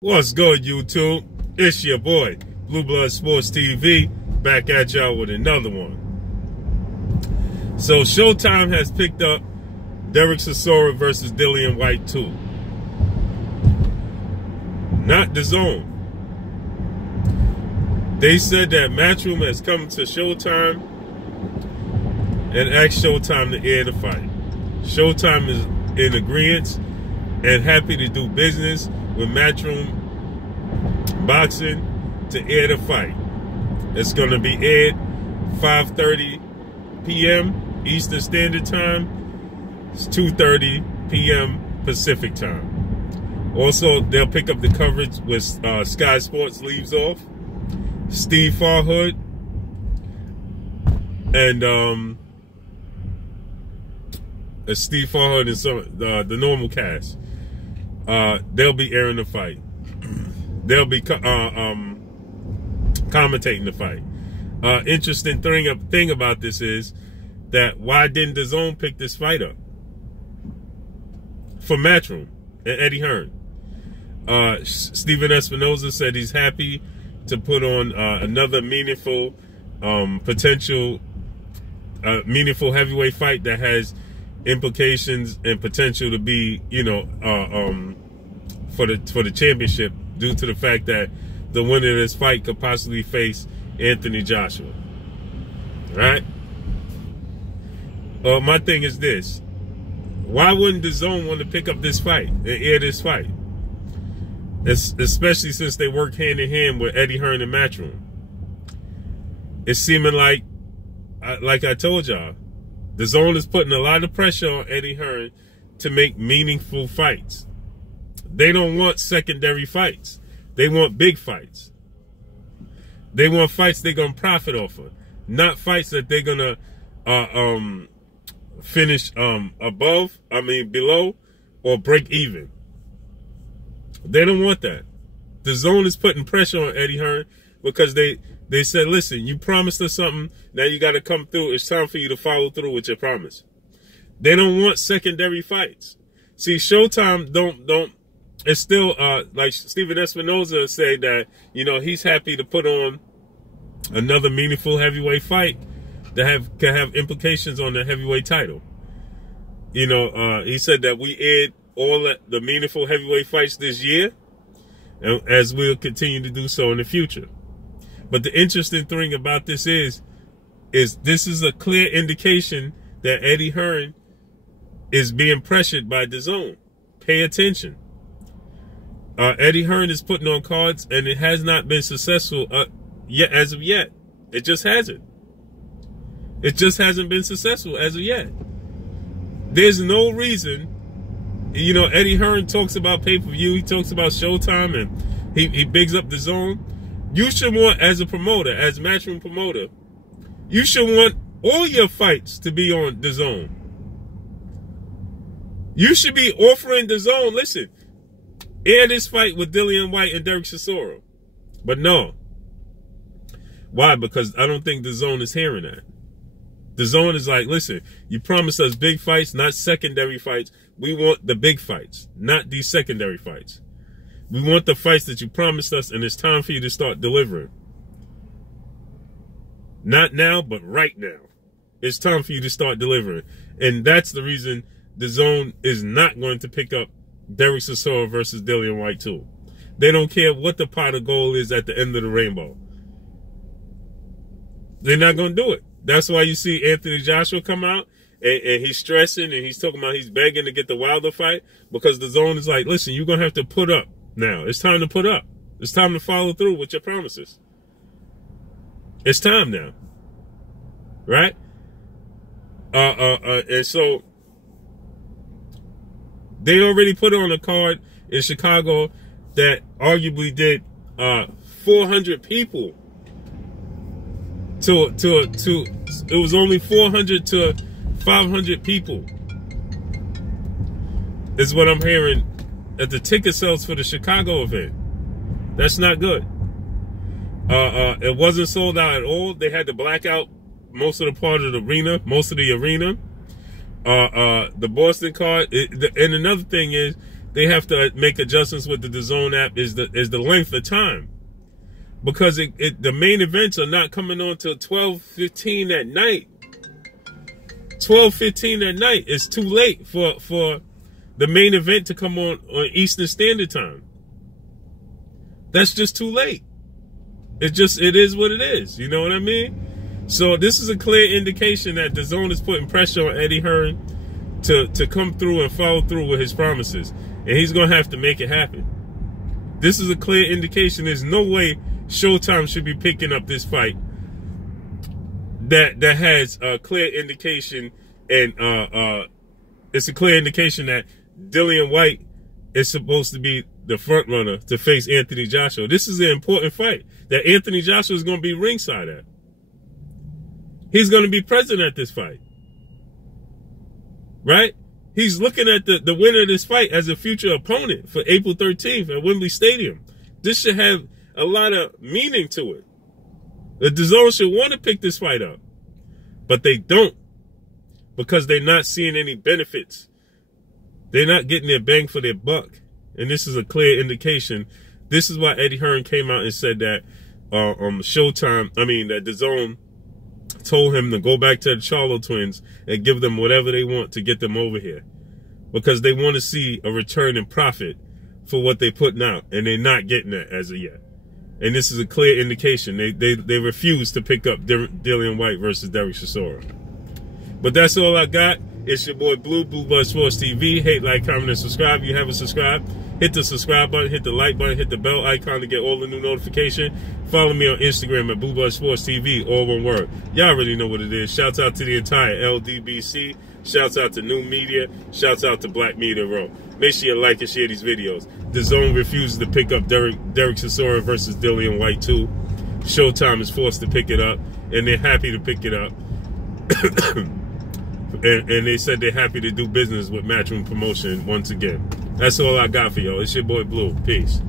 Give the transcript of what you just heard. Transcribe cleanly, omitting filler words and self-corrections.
What's good, YouTube? It's your boy, Blue Blood Sports TV, back at y'all with another one. So Showtime has picked up Chisora versus DILLIAN Whyte 2. Not Dazn. They said that MATCHROOM has come to Showtime and asked Showtime to air the fight. Showtime is in agreement and happy to do business with MATCHROOM Boxing to air the fight. It's going to be aired 5:30 p.m. Eastern Standard Time. It's 2:30 p.m. Pacific Time. Also, they'll pick up the coverage with Sky Sports leaves off. Steve Farhood and Steve Farhood and some the normal cast. They'll be airing the fight. They'll be commentating the fight. Interesting thing about this is that why didn't Dazn pick this fight up for MATCHROOM and Eddie Hearn? Steven Espinoza said he's happy to put on another meaningful, meaningful heavyweight fight that has implications and potential to be, for the championship, due to the fact that the winner of this fight could possibly face Anthony Joshua. Right? My thing is this: why wouldn't Dazn want to pick up this fight and air this fight? Especially since they work hand in hand with Eddie Hearn and MATCHROOM. It's seeming like I told y'all, Dazn is putting a lot of pressure on Eddie Hearn to make meaningful fights. They don't want secondary fights. They want big fights. They want fights they're going to profit off of, not fights that they're going to finish below, or break even. They don't want that. Dazn is putting pressure on Eddie Hearn because they said, listen, you promised us something, now you got to come through. It's time for you to follow through with your promise. They don't want secondary fights. See, Showtime don't. It's still like Steven Espinoza said that he's happy to put on another meaningful heavyweight fight that can have implications on the heavyweight title. He said that we aired all the meaningful heavyweight fights this year, and as we'll continue to do so in the future. But the interesting thing about this is this is a clear indication that Eddie Hearn is being pressured by Dazn. Pay attention. Eddie Hearn is putting on cards, and it has not been successful yet. As of yet, it just hasn't. It just hasn't been successful as of yet. There's no reason. Eddie Hearn talks about pay-per-view. He talks about Showtime, and he bigs up Dazn. You should want, as a promoter, as MATCHROOM promoter, you should want all your fights to be on Dazn. You should be offering Dazn, listen, air this fight with DILLIAN Whyte and Chisora. But no. Why? Because I don't think Dazn is hearing that. Dazn is like, listen, you promised us big fights, not secondary fights. We want the big fights, not these secondary fights. We want the fights that you promised us, and it's time for you to start delivering. Not now, but right now. It's time for you to start delivering. And that's the reason Dazn is not going to pick up Chisora versus DILLIAN Whyte 2. They don't care what the pot of gold is at the end of the rainbow. They're not going to do it. That's why you see Anthony Joshua come out and he's stressing and he's talking about he's begging to get the Wilder fight, because Dazn is like, listen, you're going to have to put up now. It's time to put up. It's time to follow through with your promises. It's time now. Right? And so they already put on a card in Chicago that arguably did 400 people to it was only 400 to 500 people is what I'm hearing at the ticket sales for the Chicago event. That's not good. It wasn't sold out at all. They had to black out most of the part of the arena, The Boston card. And another thing is, they have to make adjustments with the Dazn app is the length of time. Because the main events are not coming on till 12:15 at night. 12:15 at night is too late for the main event to come on Eastern Standard Time. That's just too late. It is what it is. You know what I mean? So this is a clear indication that Dazn is putting pressure on Eddie Hearn to come through and follow through with his promises. And he's going to have to make it happen. This is a clear indication. There's no way Showtime should be picking up this fight that has a clear indication, and it's a clear indication that DILLIAN Whyte is supposed to be the front runner to face Anthony Joshua. This is an important fight that Anthony Joshua is going to be ringside at. He's going to be present at this fight, right? He's looking at the winner of this fight as a future opponent for April 13th at Wembley Stadium. This should have a lot of meaning to it. The Dazn should want to pick this fight up, but they don't, because they're not seeing any benefits. They're not getting their bang for their buck, and this is a clear indication. This is why Eddie Hearn came out and said that Showtime, that Dazn told him to go back to the Charlo twins and give them whatever they want to get them over here, because they want to see a return in profit for what they're putting out, and they're not getting that as of yet. And this is a clear indication. They refuse to pick up DILLIAN Whyte versus Derek Chisora. But that's all I got. It's your boy Blue Buzz Sports TV. Hate, like, comment, and subscribe. If you haven't subscribed, hit the subscribe button, hit the like button, hit the bell icon to get all the new notification. Follow me on Instagram at Blue Buzz Sports TV, all one word. Y'all already know what it is. Shouts out to the entire LDBC. Shouts out to New Media. Shouts out to Black Media Row. Make sure you like and share these videos. Dazn refuses to pick up Derek Chisora versus DILLIAN Whyte 2. Showtime is forced to pick it up, and they're happy to pick it up. and they said they're happy to do business with Matchroom Promotion once again. That's all I got for y'all. It's your boy Blue. Peace.